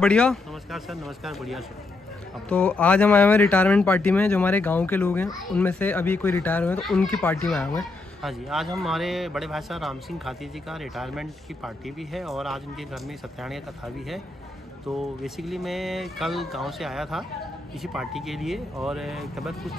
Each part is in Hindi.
बढ़िया। नमस्कार सर। नमस्कार। बढ़िया सर। तो आज हम आए हुए हैं रिटायरमेंट पार्टी में। जो हमारे गांव के लोग हैं उनमें से अभी कोई रिटायर हुए तो उनकी पार्टी में आए हुए हैं। हाँ जी, आज हमारे बड़े भाई साहब राम सिंह खाती जी का रिटायरमेंट की पार्टी भी है और आज उनके घर में सत्यानारायण की कथा भी है। तो बेसिकली मैं कल गांव से आया था इसी पार्टी के लिए और तबीयत कुछ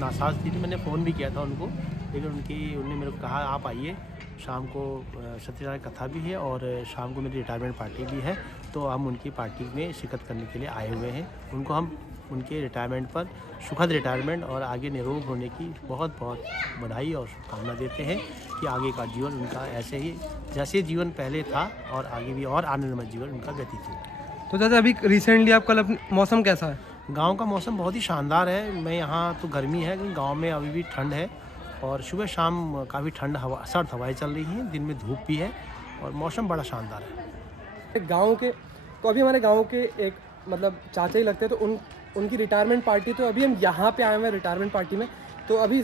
नासाज थी तो मैंने फ़ोन भी किया था उनको, लेकिन उन्होंने मेरे को कहा आप आइए, शाम को सत्यनारायण कथा भी है और शाम को मेरी रिटायरमेंट पार्टी भी है, तो हम उनकी पार्टी में शिरकत करने के लिए आए हुए हैं। उनको हम उनके रिटायरमेंट पर सुखद रिटायरमेंट और आगे निरोग होने की बहुत बहुत बधाई और शुभकामना देते हैं कि आगे का जीवन उनका ऐसे ही जैसे जीवन पहले था और आगे भी और आनंदमय जीवन उनका व्यतीत हो। तो जैसे अभी रिसेंटली आप कल मौसम कैसा है? गांव का मौसम बहुत ही शानदार है। मैं यहाँ तो गर्मी है लेकिन गांव में अभी भी ठंड है और सुबह शाम काफ़ी ठंड सर्द हवाएं चल रही हैं, दिन में धूप भी है और मौसम बड़ा शानदार है। गाँव के तो अभी हमारे गाँव के एक मतलब चाचा ही लगते हैं, तो उनकी रिटायरमेंट पार्टी, तो अभी हम यहाँ पे आए हुए हैं रिटायरमेंट पार्टी में। तो अभी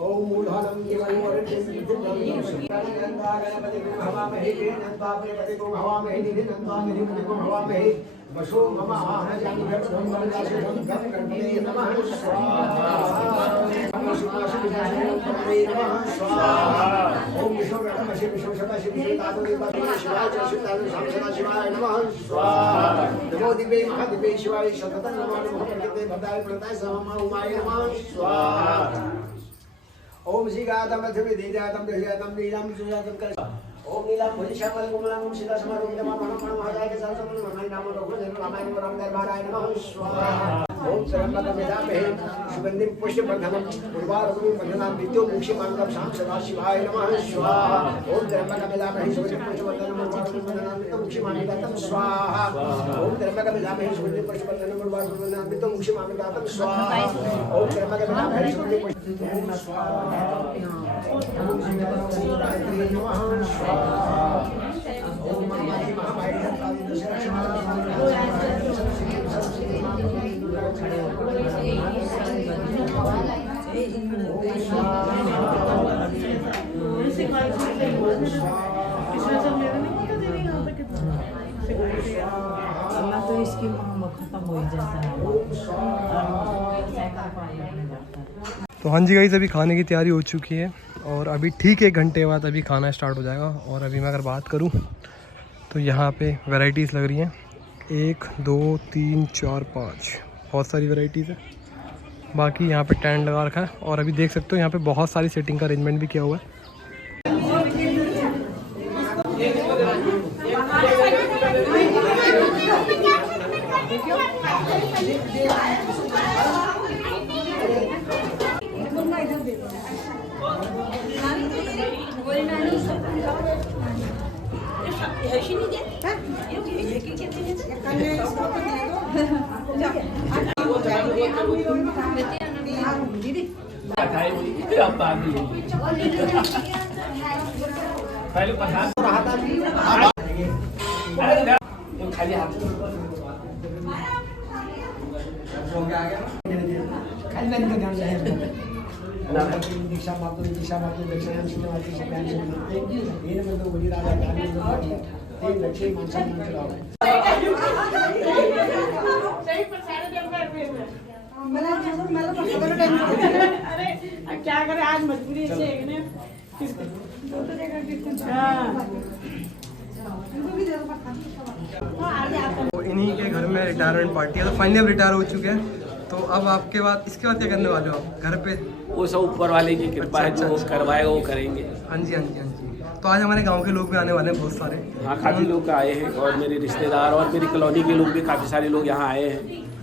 ओम मूढ़ानम हवामहे नंदापतिको हवामहे निधि नंदानिधिपतिको हवामहे वशो मम आहनजानुभ्यं वरदाशेषं गणपते नमः स्वाहा। नमः स्वाहा। ओम विष्णुगणमशि विष्णुशतशि विष्णुतातुदेवाय शिवाय च शिवाय शिवाय नमः स्वाहा। नमो दिव्यै महादिव्यै शिवाय सततं नमो नमः प्रकृते भद्राय प्रणताय समम उमाय नमः स्वाहा। ओम श्रीगातम विधिजातम दशजातम लीलाम सुजातम कर ओम नीलाम भुजश्यामल कोमलाम सीता समारूपितम मनोमन महाराज के साथ समन मनाई नाम रघु जन रामायण राम दरबाराय नमः स्वाहा। ओम त्र्यंबकम यजामहे सुगंधिं पुष्पवर्धनम उर्वारुकं बंधनात् मृत्युमुक्षीमामृतं शां सदा शिवाय नमः स्वाहा। ओम त्र्यंबकम यजामहे सुगंधिं पुष्पवर्धनम उर्वारुकं बंधनात् मृत्युमुक्षीमामृतं स्वाहा। ओम त्र्यंबकम यजामहे सुगंधिं पुष्पवर्धनम उर्वारुकं बंधनात् मृत्युमुक्षीमामृतं स्वाहा। ओम त्र्यंबकम यजामहे सुगंधिं पुष्पवर्धनम स्वाहा। ओम गायत्री नमः स्वाहा। ओम महामारी महामारी तो इसकी खत्म हो जाता है। तो हाँ जी गाइस, अभी खाने की तैयारी हो चुकी है और अभी ठीक 1 घंटे बाद अभी खाना स्टार्ट हो जाएगा। और अभी मैं अगर बात करूँ तो यहाँ पे वैरायटीज़ लग रही हैं 1 2 3 4 5, बहुत सारी वैरायटीज़ है। बाकी यहाँ पे टेंट लगा रखा है और अभी देख सकते हो यहाँ पे बहुत सारी सेटिंग का अरेंजमेंट भी किया हुआ है। पहले पठान रहा था खाली हाथ हो गया खाली नहीं का ध्यान रहे दीक्षा मातु दक्षिणाम सिद्धवादी सप्यान सिद्धि ये मतलब वही राजा गाने जो बाकी तीन लक्ष्य मानसा मंत्र सही प्रसाद जब अरे क्या करे, आज मजबूरी से इन्हीं के घर में रिटायरमेंट पार्टी है। तो फाइनली रिटायर हो चुके हैं, तो अब आपके बाद इसके बाद क्या करने वाले हो आप घर पे? वो सब ऊपर वाले की कृपा है, जो करवाएगा वो करेंगे। हाँ जी हाँ जी हाँ जी। तो आज हमारे गांव के लोग भी आने वाले हैं बहुत सारे। हाँ, काफ़ी लोग आए हैं और मेरे रिश्तेदार और मेरी कॉलोनी के लोग भी काफ़ी सारे लोग यहाँ आए हैं।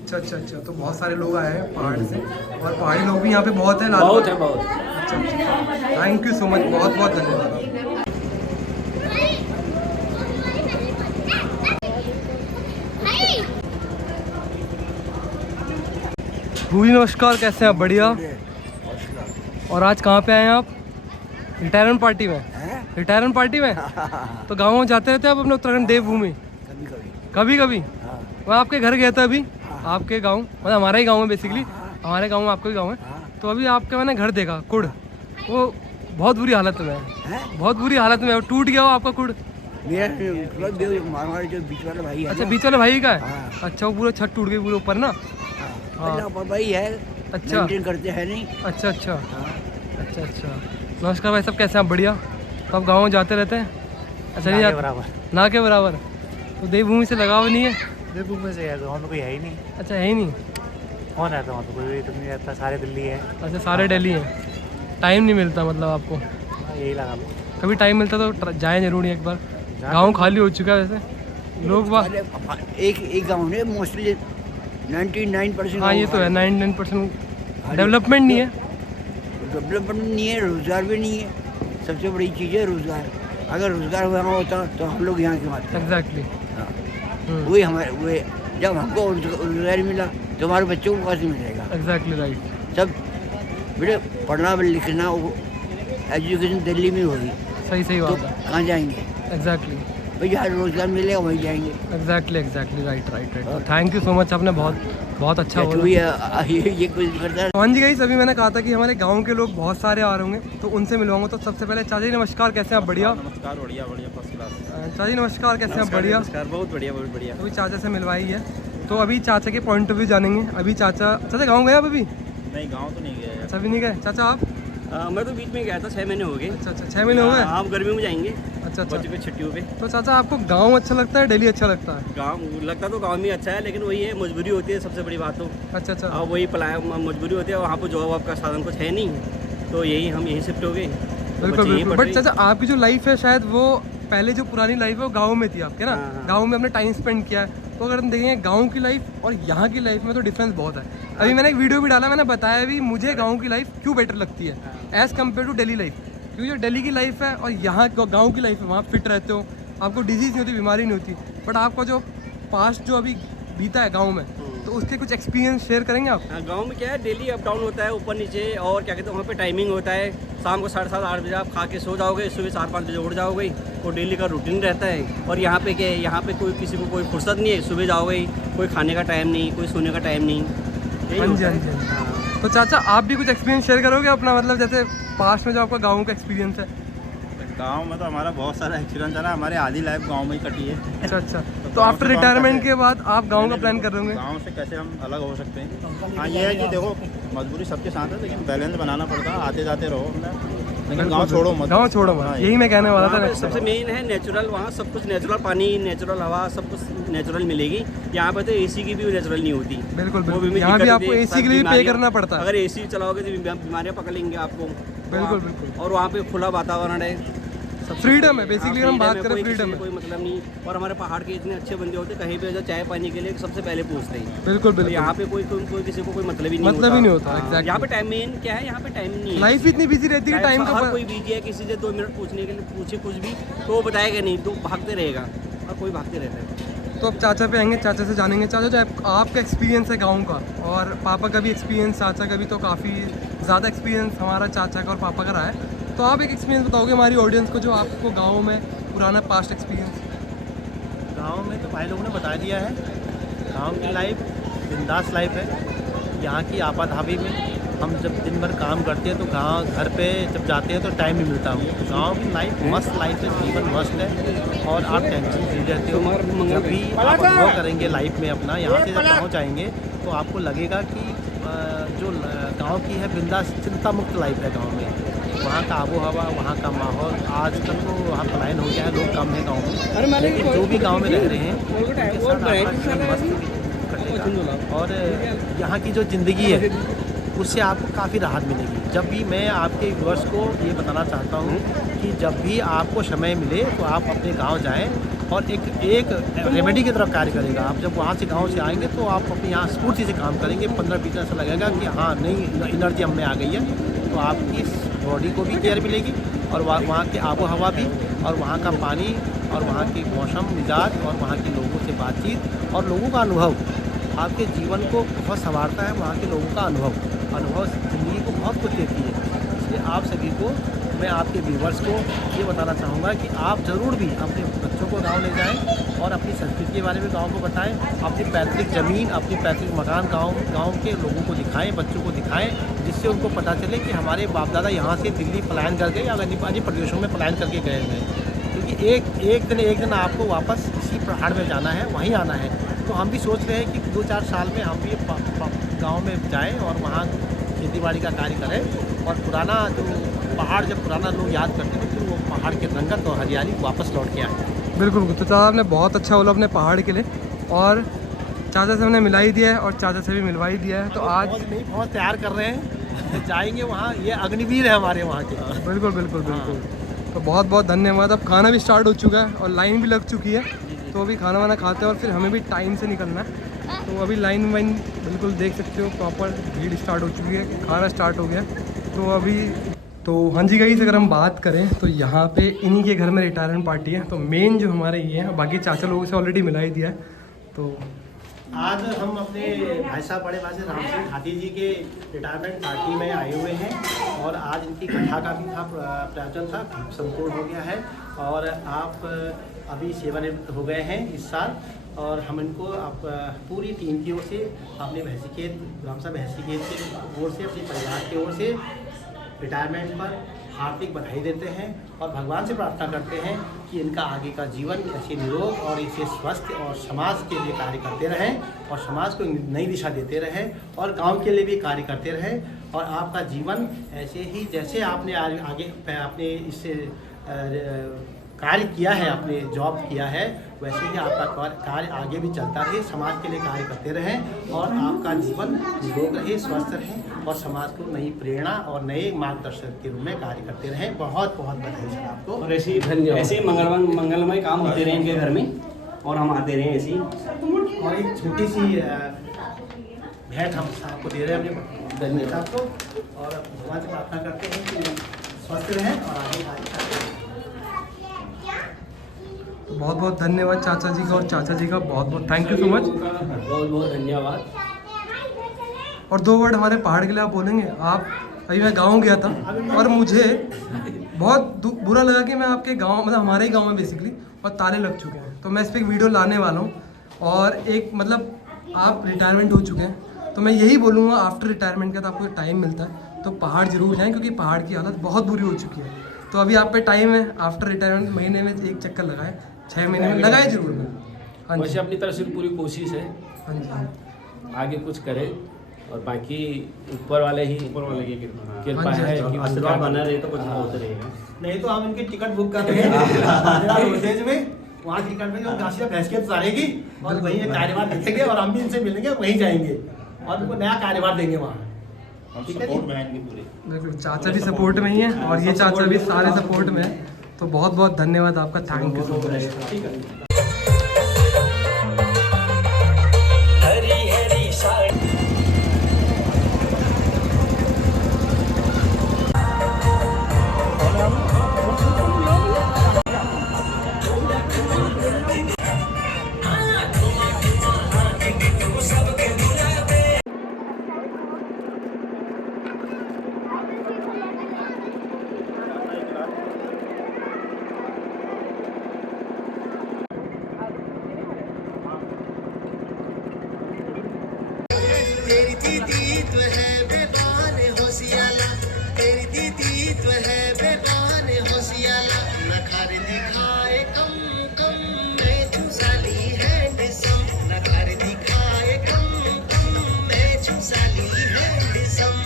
अच्छा अच्छा अच्छा, तो बहुत सारे लोग आए हैं पहाड़ से और पहाड़ी लोग भी यहाँ पे बहुत हैं। बहुत है बहुत। अच्छा अच्छा, थैंक यू सो मच, बहुत बहुत धन्यवाद। भूजी नमस्कार, कैसे हैं आप? बढ़िया। और आज कहाँ पे आए हैं आप? रिटायरमेंट पार्टी में? रिटायरमेंट पार्टी में? तो गाँव में जाते रहते हैं आप अपने उत्तराखंड देवभूमि? कभी कभी। मैं आपके घर गया था अभी, आपके गांव, मतलब हमारा ही गांव है बेसिकली, हमारे गांव में आपका ही गांव है। तो अभी आपका मैंने घर देखा, कुड़, वो बहुत बुरी हालत में है, बहुत बुरी हालत में है। टूट गया हो आपका कुड़? मेरा जो बीच वाला भाई है। अच्छा, बीच वाले भाई का है? अच्छा, वो पूरा छत टूट गई पूरे ऊपर ना? हाँ भाई है। अच्छा, मेंटेन करते हैं नहीं। अच्छा अच्छा अच्छा अच्छा। नमस्कार भाई साहब, कैसे हैं आप? बढ़िया। तो आप गाँव में जाते रहते हैं? अच्छा, नहीं जाते? ना के बराबर। तो देवभूमि से लगाव नहीं है? देवभूमि से है, गाँव में कोई है ही नहीं। अच्छा, है ही नहीं? कौन रहता वहाँ पे? कोई तो नहीं रहता, सारे दिल्ली है। अच्छा, सारे दिल्ली हैं। टाइम नहीं मिलता मतलब आपको? यही लगा लो। कभी टाइम मिलता तो जाएं जरूर एक बार। गांव खाली हो चुका है वैसे, लोग एक गांव ने मोस्टली 99%। हाँ, ये तो है, 99% डेवलपमेंट नहीं है। डेवलपमेंट नहीं है, रोजगार भी नहीं है। सबसे बड़ी चीज़ है रोजगार। अगर रोजगार वहाँ होता तो हम लोग यहाँ के आते। एग्जैक्टली। वही हमारे वही, जब हमको रोजगार मिला तो हमारे बच्चों को कैसे मिलेगा? Exactly right. सब बेटे पढ़ना लिखना, एजुकेशन दिल्ली में होगी, सही सही तो बात है। कहाँ जाएंगे? एग्जैक्टली भाई जहाँ रोजगार मिलेगा वहीं जाएंगे। Exactly exactly right right right. Thank you so much, आपने बहुत बहुत अच्छा तो बोला। ये कुछ करता है। हाँ जी गाइस, अभी मैंने कहा था कि हमारे गांव के लोग बहुत सारे आ रहे होंगे, तो उनसे मिलवाऊंगा। तो सबसे पहले चाचा जी नमस्कार, कैसे हैं आप? बढ़िया। नमस्कार, बढ़िया बढ़िया, फर्स्ट क्लास। चाचा जी नमस्कार, कैसे हैं आप? बढ़िया। नमस्कार, बहुत बढ़िया बहुत बढ़िया। अभी चाचा से मिलवाई है, तो अभी चाचा के पॉइंट ऑफ व्यू जानेंगे। अभी चाचा गाँव गए आप अभी? नहीं, गाँव तो नहीं गया। अच्छा, अभी नहीं गए। चाचा आप? मैं तो बीच में गया था, 6 महीने हो गए। अच्छा अच्छा, 6 महीने हो गए। हम गर्मियों में जाएंगे, अच्छा अच्छा। बच्चों की छुट्टियों पे। तो चाचा आपको गांव अच्छा लगता है, दिल्ली अच्छा लगता है? गाँव लगता तो गाँव में अच्छा है, लेकिन वही है, मजबूरी होती है सबसे बड़ी बात तो। अच्छा अच्छा। अब वही मजबूरी होती है, वहाँ पर जॉब वॉब का साधन कुछ है नहीं, तो यही हम यहीं शिफ्ट हो गए। बिल्कुल बिल्कुल। बट चाचा आपकी जो लाइफ है, शायद वो पहले जो पुरानी लाइफ है वो गाँव में थी आपके ना? गाँव में हमने टाइम स्पेंड किया है। तो अगर हम देखेंगे गाँव की लाइफ और यहाँ की लाइफ में, तो डिफरेंस बहुत है। अभी मैंने एक वीडियो भी डाला, मैंने बताया भी मुझे गाँव की लाइफ क्यों बेटर लगती है as compare to Delhi life. क्योंकि जो दिल्ली की लाइफ है और यहाँ गाँव की लाइफ है, वहाँ फिट रहते हो, आपको डिजीज़ नहीं होती, बीमारी नहीं होती। बट आपका जो पास्ट जो अभी बीता है गाँव में, तो उसके कुछ एक्सपीरियंस शेयर करेंगे आप? गांव में क्या है, डेली अप डाउन होता है, ऊपर नीचे, और क्या कहते हैं, वहाँ पे टाइमिंग होता है। शाम को 7:30 8 बजे आप खा के सो जाओगे, सुबह 4-5 बजे उठ जाओगे, वो डेली का रूटीन रहता है। और यहाँ पे क्या है, यहाँ पे कोई किसी को कोई फुर्सत नहीं है, सुबह जाओगे, कोई खाने का टाइम नहीं, कोई सोने का टाइम नहीं। हाँ जी हाँ जी हाँ जी। तो चाचा आप भी कुछ एक्सपीरियंस शेयर करोगे अपना, मतलब जैसे पास्ट में जो आपका गाँव का एक्सपीरियंस है? गांव में तो हमारा बहुत सारा एक्सपीरियंस है ना, हमारी आधी लाइफ गांव में ही कटी है। अच्छा अच्छा। तो आफ्टर रिटायरमेंट के बाद आप गांव का प्लान कर रहे होंगे? गांव से कैसे हम अलग हो सकते हैं? हाँ, ये है कि देखो, मजबूरी सबके साथ है, लेकिन बैलेंस बनाना पड़ता है। आते जाते रहो, लेकिन गांव छोड़ो मत। गांव छोड़ो मत, यही मैं कहने वाला था। सबसे मेन है नेचुरल, वहाँ सब कुछ नेचुरल, पानी नेचुरल, हवा सब कुछ नेचुरल मिलेगी। यहाँ पे तो एसी की भी नेचुरल नहीं होती। बिल्कुल बिल्कुल। यहाँ भी आपको एसी के लिए पे करना पड़ता है। अगर एसी चलाओगे तो बीमारियाँ पकड़ लेंगे आपको। बिल्कुल बिल्कुल। और वहाँ पे खुला वातावरण है, फ्रीडम है बेसिकली। हम बात करें फ्रीडम है, कोई मतलब नहीं। और हमारे पहाड़ के इतने अच्छे बंदे होते, कहीं पे जो चाय पानी के लिए सबसे पहले पूछते हैं। बिल्कुल बिल्कुल। यहाँ पे कोई किसी को कोई मतलब ही नहीं होता। एग्जैक्टली। यहाँ पे टाइम मेन क्या है, यहाँ पे टाइम नहीं है। लाइफ इतनी बिजी रहती है, टाइम का कोई बिजी है, किसी से 2 मिनट पूछने के लिए पूछे कुछ भी तो वो बताएगा नहीं, तो भागते रहेगा, और कोई भागते रहता है। तो अब चाचा पे आएंगे, चाचा से जानेंगे। चाचा जो आपका एक्सपीरियंस है गाँव का, और पापा का भी एक्सपीरियंस, चाचा का भी तो काफ़ी ज़्यादा एक्सपीरियंस हमारा चाचा का और पापा का रहा है। तो आप एक एक्सपीरियंस बताओगे हमारी ऑडियंस को, जो आपको गांव में पुराना पास्ट एक्सपीरियंस? गांव में तो भाई लोगों ने बता दिया है, गांव की लाइफ बिंदास लाइफ है। यहाँ की आपाधापी में हम जब दिन भर काम करते हैं, तो घर पे जब जाते हैं तो टाइम नहीं मिलता। गांव की लाइफ मस्त लाइफ है, जीवन मस्त है, और आप टेंशन फ्री रहते हो। जब भी आप अनुभव करेंगे लाइफ में अपना, यहाँ से जब गाँव जाएंगे तो आपको लगेगा कि जो गांव की है बिंदास चिंता मुक्त लाइफ है गांव में। वहाँ का आबो हवा, वहाँ का माहौल, आजकल तो वहाँ पलायन हो गया है, लोग कम हैं गांव में, लेकिन जो भी गांव में रह रहे हैं उनके साथ आपका जीवन मस्त कटेगा। और यहाँ की जो ज़िंदगी है उससे आपको काफ़ी राहत मिलेगी। जब भी मैं आपके व्यूअर्स को ये बताना चाहता हूँ कि जब भी आपको समय मिले तो आप अपने गाँव जाएँ, और एक रेमेडी की तरफ कार्य करेगा। आप जब वहाँ से गांव से आएंगे तो आप अपने यहाँ स्फूर्ति से काम करेंगे। 15-20 दिन ऐसा लगेगा कि हाँ नई एनर्जी हम में आ गई है। तो आपकी बॉडी को भी केयर मिलेगी और वहाँ की आबो हवा भी, और वहाँ का पानी, और वहाँ की मौसम मिजाज, और वहाँ के लोगों से बातचीत और लोगों का अनुभव आपके जीवन को बहुत संवारता है। वहाँ के लोगों का अनुभव ज़िंदगी को बहुत कुछ देती है। इसलिए आप सभी को, मैं आपके व्यूवर्स को ये बताना चाहूँगा कि आप ज़रूर भी अपने बच्चों को गांव ले जाएं और अपनी संस्कृति के बारे में गांव को बताएं। अपनी पैतृक ज़मीन, अपनी पैतृक मकान गांव के लोगों को दिखाएं, बच्चों को दिखाएं, जिससे उनको पता चले कि हमारे बाप दादा यहाँ से दिल्ली पलायन कर गए या अन्य प्रदेशों में पलायन करके गए हैं। क्योंकि एक दिन आपको वापस इसी पहाड़ में जाना है, वहीं आना है। तो हम भी सोच रहे हैं कि 2-4 साल में हम भी गाँव में जाएँ और वहाँ खेतीबाड़ी का कार्य करें, और पुराना जो पहाड़, जब पुराना लोग याद करते हैं तो वो पहाड़ के रंगत और हरियाली वापस लौट के आए। बिल्कुल। तो चाचा आपने बहुत अच्छा बोला अपने पहाड़ के लिए, और चाचा से हमने मिला ही दिया है और चाचा से भी मिलवा ही दिया है। तो आज बहुत तैयार कर रहे हैं, जाएंगे वहाँ। ये अग्निवीर है हमारे वहाँ के। बिल्कुल बिल्कुल बिल्कुल। तो बहुत बहुत धन्यवाद। अब खाना भी स्टार्ट हो चुका है और लाइन भी लग चुकी है, तो अभी खाना वाना खाते हैं और फिर हमें भी टाइम से निकलना है। तो अभी लाइन वाइन बिल्कुल देख सकते हो, प्रॉपर भीड़ स्टार्ट हो चुकी है, खाना स्टार्ट हो गया। तो अभी तो हाँ जी गाइस, अगर हम बात करें तो यहाँ पे इन्हीं के घर में रिटायरमेंट पार्टी है। तो मेन जो हमारे ये हैं, बाकी चाचा लोगों से ऑलरेडी मिला ही दिया है। तो आज हम अपने भाई साहब, बड़े भाई राम सिंह खाती जी के रिटायरमेंट पार्टी में आए हुए हैं, और आज इनकी कथा का भी था, प्रवचन था, संपूर्ण हो गया है। और आप अभी सेवानिवृत्त हो गए हैं इस साल, और हम इनको आप पूरी टीम की ओर से, अपने भैंसीखेत ग्राम सभा भैंसीखेत की ओर से, अपने परिवार की ओर से रिटायरमेंट पर हार्दिक बधाई देते हैं, और भगवान से प्रार्थना करते हैं कि इनका आगे का जीवन ऐसे निरोग और इसे स्वस्थ और समाज के लिए कार्य करते रहें, और समाज को नई दिशा देते रहें, और गांव के लिए भी कार्य करते रहें। और आपका जीवन ऐसे ही, जैसे आपने आगे अपने इससे कार्य किया है, आपने जॉब किया है, वैसे ही आपका कार्य आगे भी चलता रहे, समाज के लिए कार्य करते रहें, और आपका जीवन निरोग रहे, स्वस्थ रहे, और समाज को नई प्रेरणा और नए मार्गदर्शक के रूप में कार्य करते रहें। बहुत बहुत बधाई सर आपको। और ऐसे मंगलमय काम होते रहे इनके घर में, और हम आते रहे ऐसे ही। और एक छोटी सी भेंट हम आपको दे रहे हैं अपने धन्यवाद को, और भगवान से प्रार्थना करते हैं कि स्वस्थ रहें और आगे कार्य करते रहें। तो बहुत बहुत धन्यवाद चाचा जी का, और चाचा जी का बहुत बहुत थैंक यू सो मच। बहुत बहुत धन्यवाद। और 2 वर्ड हमारे पहाड़ के लिए आप बोलेंगे? आप, अभी मैं गांव गया था और मुझे बहुत बुरा लगा कि मैं आपके गांव, मतलब हमारे ही गांव में बेसिकली, और ताले लग चुके हैं। तो मैं इस पर एक वीडियो लाने वाला हूँ, और एक मतलब आप रिटायरमेंट हो चुके हैं, तो मैं यही बोलूँगा आफ्टर रिटायरमेंट का तो आपको टाइम मिलता है तो पहाड़ जरूर जाएँ, क्योंकि पहाड़ की हालत बहुत बुरी हो चुकी है। तो अभी आप पे टाइम है, आफ्टर रिटायरमेंट महीने में 1 चक्कर लगाए, 6 महीने में लगाए जरूर मैं। हाँ वैसे अपनी तरफ से पूरी कोशिश है, हाँ जी, आगे कुछ करे, और बाकी ऊपर वाले की कृपा है कि आशीर्वाद बना रहे तो कुछ होते रहेगा। नहीं तो हम इनकी टिकट बुक कर रहे हैं में, वहाँ टिकट में जो घासिया भैंस के उतारेगी, और वहीं एक कार्यभार देखेंगे, और हम भी इनसे मिलेंगे, वहीं जाएंगे और उनको नया कार्यभार देंगे वहाँ। ठीक है जी, बिल्कुल। चाचा भी सपोर्ट में ही है, और ये चाचा भी सारे सपोर्ट में है। तो बहुत बहुत धन्यवाद आपका, थैंक यू सो मच। ठीक है। तेरी दीदी तो है बेबान होशियाला, तेरी दीदी तो है बेबान होशियाला, नखर दिखाए कम कम मैं चुसाली है डिसम, नखर दिखाए कम कम मैं चुसाली है डिसम।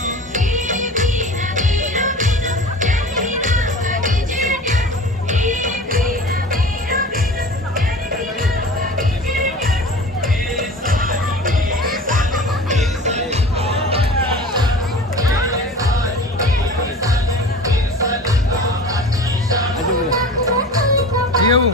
ये वो